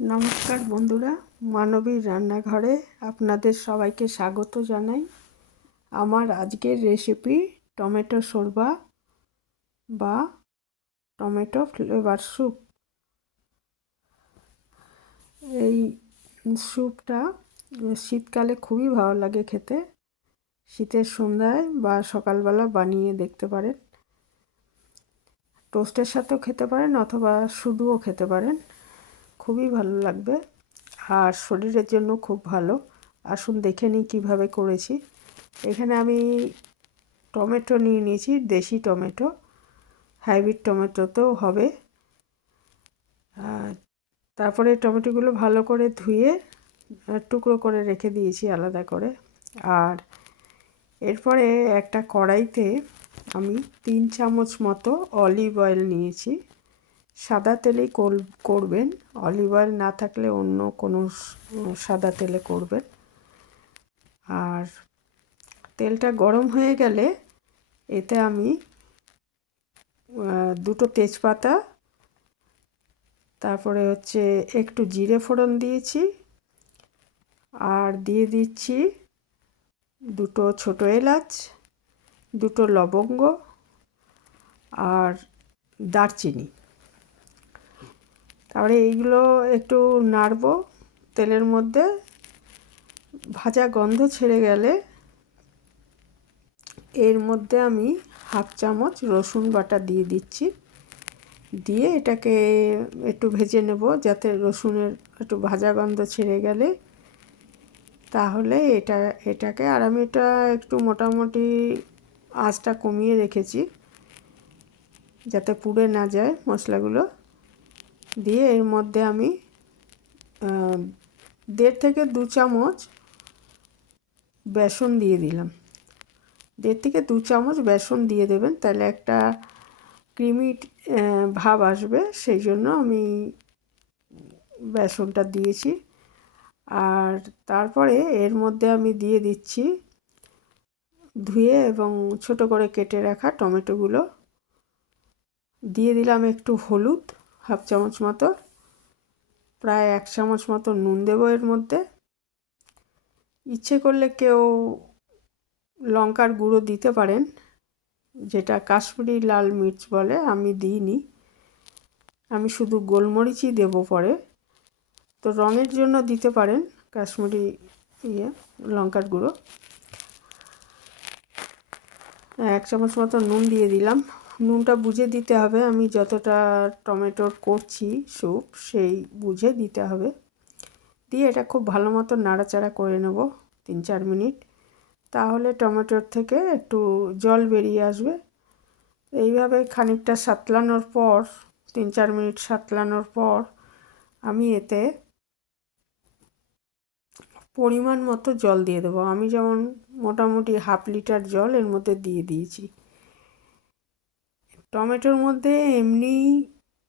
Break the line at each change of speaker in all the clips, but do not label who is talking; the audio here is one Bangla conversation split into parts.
নমস্কার বন্ধুরা, মানবীর রান্নাঘরে আপনাদের সবাইকে স্বাগত জানাই। আমার আজকের রেসিপি টমেটো শোরবা বা টমেটো ফ্লেভার স্যুপ এই স্যুপটা শীতকালে খুবই ভালো লাগে খেতে। শীতের সন্ধ্যায় বা সকালবেলা বানিয়ে দেখতে পারেন। টোস্টের সাথেও খেতে পারেন অথবা শুধুও খেতে পারেন। খুবই ভালো লাগবে। আর শরীরের জন্য খুব ভালো। আসুন দেখে নিই কীভাবে করেছি। এখানে আমি টমেটো নিয়ে নিয়েছি, দেশি টমেটো। হাইব্রিড টমেটো তো হবে। তারপরে টমেটোগুলো ভালো করে ধুয়ে টুকরো করে রেখে দিয়েছি আলাদা করে। আর এরপরে একটা কড়াইতে আমি তিন চামচ মতো অলিভ অয়েল নিয়েছি। সাদা তেলেই করবেন। অলিভ অয়েল না থাকলে অন্য কোনো সাদা তেলে করবেন। আর তেলটা গরম হয়ে গেলে এতে আমি দুটো তেজপাতা, তারপরে হচ্ছে একটু জিরে ফোড়ন দিয়েছি। আর দিয়ে দিচ্ছি দুটো ছোটো এলাচ, দুটো লবঙ্গ আর দারচিনি। তারপরে এইগুলো একটু নাড়ব তেলের মধ্যে। ভাজা গন্ধ ছেড়ে গেলে এর মধ্যে আমি হাফ চামচ রসুন বাটা দিয়ে দিচ্ছি। দিয়ে এটাকে একটু ভেজে নেব যাতে রসুনের একটু ভাজা গন্ধ ছেড়ে গেলে। তাহলে এটা, এটাকে আর আমি এটা একটু মোটামুটি আঁচটা কমিয়ে রেখেছি যাতে পুড়ে না যায় মশলাগুলো। দিয়ে এর মধ্যে আমি দেড় থেকে দু চামচ বেসন দিয়ে দিলাম। দেড় থেকে দু চামচ বেসন দিয়ে দেবেন, তাহলে একটা ক্রিমি ভাব আসবে, সেই জন্য আমি বেসনটা দিয়েছি। আর তারপরে এর মধ্যে আমি দিয়ে দিচ্ছি ধুয়ে এবং ছোট করে কেটে রাখা টমেটোগুলো। দিয়ে দিলাম একটু হলুদ। হাফ চামচ মতো, প্রায় এক চামচ মতো নুন দেবো এর মধ্যে। ইচ্ছে করলে কেউ লঙ্কার গুঁড়ো দিতে পারেন, যেটা কাশ্মীরি লাল মির্চ বলে, আমি দিইনি। আমি শুধু গোলমরিচই দেব পরে। তো রঙের জন্য দিতে পারেন কাশ্মীরি ইয়ে লঙ্কার গুঁড়ো। এক চামচ মতো নুন দিয়ে দিলাম। নুনটা বুঝে দিতে হবে। আমি যতটা টমেটোর করছি স্যুপ, সেই বুঝে দিতে হবে। দিয়ে এটা খুব ভালো মতো নাড়াচাড়া করে নেব তিন চার মিনিট। তাহলে টমেটোর থেকে একটু জল বেরিয়ে আসবে। এইভাবে খানিকটা সাতলানোর পর তিন চার মিনিট সাতলানোর পর, আমি এতে পরিমাণ মতো জল দিয়ে দেবো। আমি যেমন মোটামুটি হাফ লিটার জল এর মধ্যে দিয়ে দিয়েছি। টমেটোর মধ্যে এমনি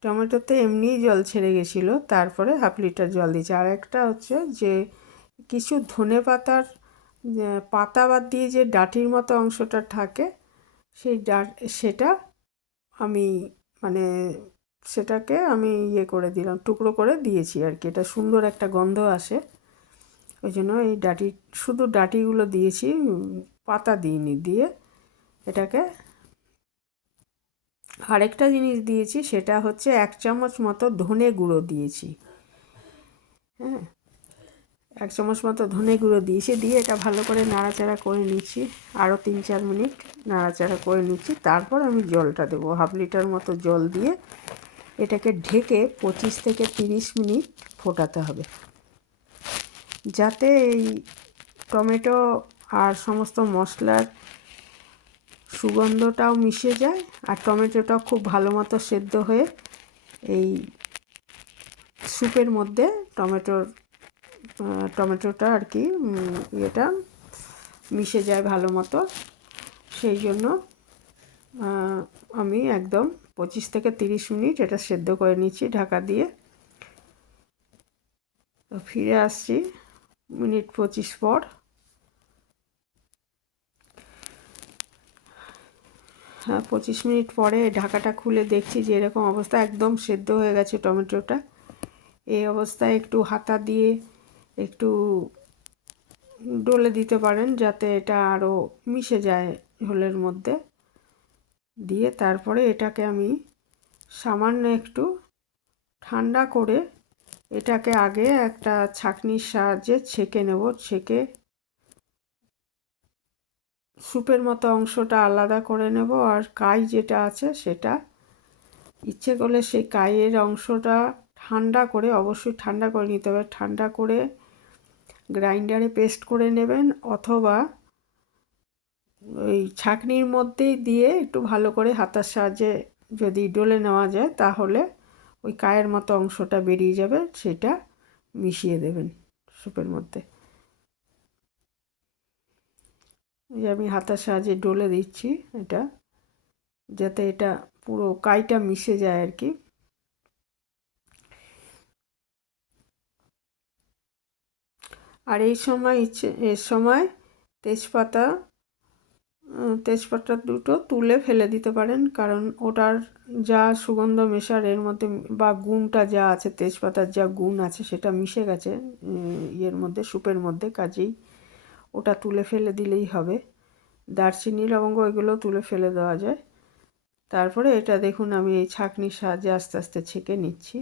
টমেটোতে এমনিই জল ছেড়ে গেছিল, তারপরে হাফ লিটার জল দিয়েছি। আর একটা হচ্ছে যে, কিছু ধনে পাতার পাতা বাদ দিয়ে যে ডাটির মতো অংশটা থাকে, সেই ডা সেটা আমি মানে সেটাকে আমি ইয়ে করে দিলাম, টুকরো করে দিয়েছি আর কি। এটা সুন্দর একটা গন্ধ আসে। ওই জন্য এই ডাটি, শুধু ডাটিগুলো দিয়েছি, পাতা দিইনি, দিয়ে এটাকে আরেকটা জিনিস দিয়েছি, সেটা হচ্ছে এক চামচ মতো ধনে গুঁড়ো দিয়েছি। হ্যাঁ এক চামচ মতো ধনে গুঁড়ো দিয়েছি, দিয়ে এটা ভালো করে নাড়াচাড়া করে নিচ্ছি। আরও তিন চার মিনিট নাড়াচাড়া করে নিচ্ছি। তারপর আমি জলটা দেবো, হাফ লিটার মতো জল দিয়ে এটাকে ঢেকে পঁচিশ থেকে তিরিশ মিনিট ফোটাতে হবে। যাতে এই টমেটো আর সমস্ত মশলার সুগন্ধটাও মিশে যায় আর টমেটোটাও খুব ভালো মতো সেদ্ধ হয়ে এই স্যুপের মধ্যে টমেটোর টমেটোটা আর কি ইয়েটা মিশে যায় ভালো মতো। সেই জন্য আমি একদম পঁচিশ থেকে তিরিশ মিনিট এটা সেদ্ধ করে নিচ্ছি ঢাকা দিয়ে। তো ফিরে আসছি মিনিট পঁচিশ পর। পঁচিশ মিনিট পরে ঢাকাটা খুলে দেখছি যে এরকম অবস্থা, একদম সেদ্ধ হয়ে গেছে টমেটোটা। এই অবস্থায় একটু হাতা দিয়ে একটু ডলে দিতে পারেন, যাতে এটা আরও মিশে যায় ঝোলের মধ্যে। দিয়ে তারপরে এটাকে আমি সামান্য একটু ঠান্ডা করে এটাকে আগে একটা ছাঁকনির সাহায্যে ছেঁকে নেব। ছেঁকে স্যুপের মতো অংশটা আলাদা করে নেব আর কাই যেটা আছে সেটা। ইচ্ছে করলে সেই কাইয়ের অংশটা ঠান্ডা করে, অবশ্যই ঠান্ডা করে নিতে হবে। ঠান্ডা করে গ্রাইন্ডারে পেস্ট করে নেবেন অথবা ওই ছাঁকনির মধ্যেই দিয়ে একটু ভালো করে হাতার সাহায্যে যদি ডলে নেওয়া যায় তাহলে ওই কায়ের মতো অংশটা বেরিয়ে যাবে, সেটা মিশিয়ে দেবেন স্যুপের মধ্যে। এই আমি হাতার সাহায্যে ডলে দিচ্ছি এটা, যাতে এটা পুরো কাইটা মিশে যায় আর কি। আর এই সময় ইচ্ছে এর সময় তেজপাতা তেজপাতা দুটো তুলে ফেলে দিতে পারেন, কারণ ওটার যা সুগন্ধ মেশার এর মধ্যে বা গুণটা যা আছে, তেজপাতার যা গুণ আছে, সেটা মিশে গেছে ইয়ের মধ্যে স্যুপের মধ্যে, কাজেই ওটা তুলে ফেলে দিলেই হবে। দারচিনি, লবঙ্গ এগুলো তুলে ফেলে দেওয়া যায়। তারপরে এটা দেখুন, আমি এই ছাঁকনির সাহায্যে আস্তে আস্তে ছেঁকে নিচ্ছি।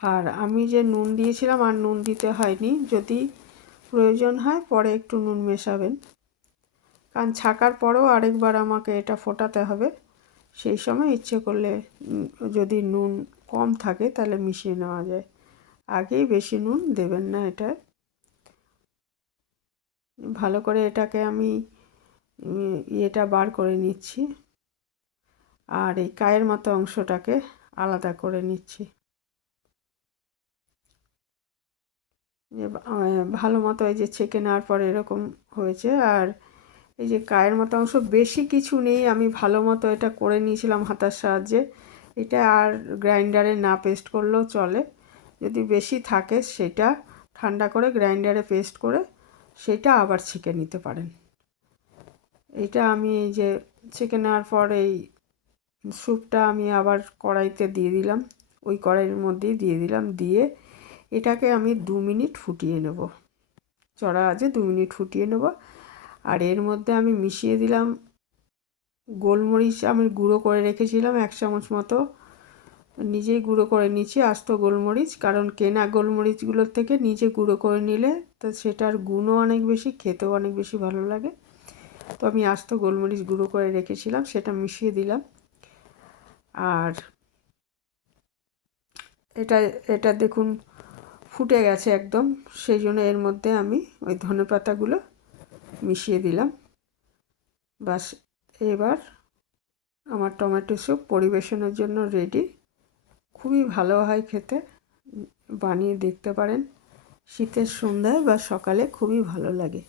আর আমি যে নুন দিয়েছিলাম, আর নুন দিতে হয়নি, যদি প্রয়োজন হয় পরে একটু নুন মেশাবেন। কারণ ছাকার পরেও আরেকবার আমাকে এটা ফোটাতে হবে। সেই সময় ইচ্ছে করলে যদি নুন কম থাকে তাহলে মিশিয়ে নেওয়া যায়। আগেই বেশি নুন দেবেন না এটায় ভালো করে এটাকে আমি ইয়েটা বার করে নিচ্ছি। আর এই কায়ের মতো অংশটাকে আলাদা করে নিচ্ছি। ভালো মতো এই যে ছেঁকে নেওয়ার পর এরকম হয়েছে। আর এই যে কায়ের মতো অংশ, বেশি কিছু নেই। আমি ভালো মতো এটা করে নিয়েছিলাম হাতার সাহায্যে। এটা আর গ্রাইন্ডারে না পেস্ট করলেও চলে। যদি বেশি থাকে সেটা ঠান্ডা করে গ্রাইন্ডারে পেস্ট করে সেটা আবার ছেঁকে নিতে পারেন। এটা আমি এই যে ছেঁকে নেওয়ার পর এই স্যুপটা আমি আবার কড়াইতে দিয়ে দিলাম। ওই কড়াইয়ের মধ্যেই দিয়ে দিলাম। দিয়ে এটাকে আমি দু মিনিট ফুটিয়ে নেব। চড়া আছে, দু মিনিট ফুটিয়ে নেব। আর এর মধ্যে আমি মিশিয়ে দিলাম। গোলমরিচ আমি গুঁড়ো করে রেখেছিলাম এক চামচ মতো। নিজেই গুঁড়ো করে নিচ্ছি আস্ত গোলমরিচ, কারণ কেনা গোলমরিচগুলোর থেকে নিজে গুঁড়ো করে নিলে তো সেটার গুণও অনেক বেশি, খেতেও অনেক বেশি ভালো লাগে। তো আমি আস্ত গোলমরিচ গুঁড়ো করে রেখেছিলাম, সেটা মিশিয়ে দিলাম। আর এটা এটা দেখুন ফুটে গেছে একদম, সেই জন্য এর মধ্যে আমি ওই ধনে পাতাগুলো মিশিয়ে দিলাম। বাস এবার আমার টমেটো স্যুপ পরিবেশনের জন্য রেডি খুবই ভালো হয় খেতে। বানিয়ে দেখতে পারেন। শীতের সন্ধ্যায় বা সকালে খুবই ভালো লাগে।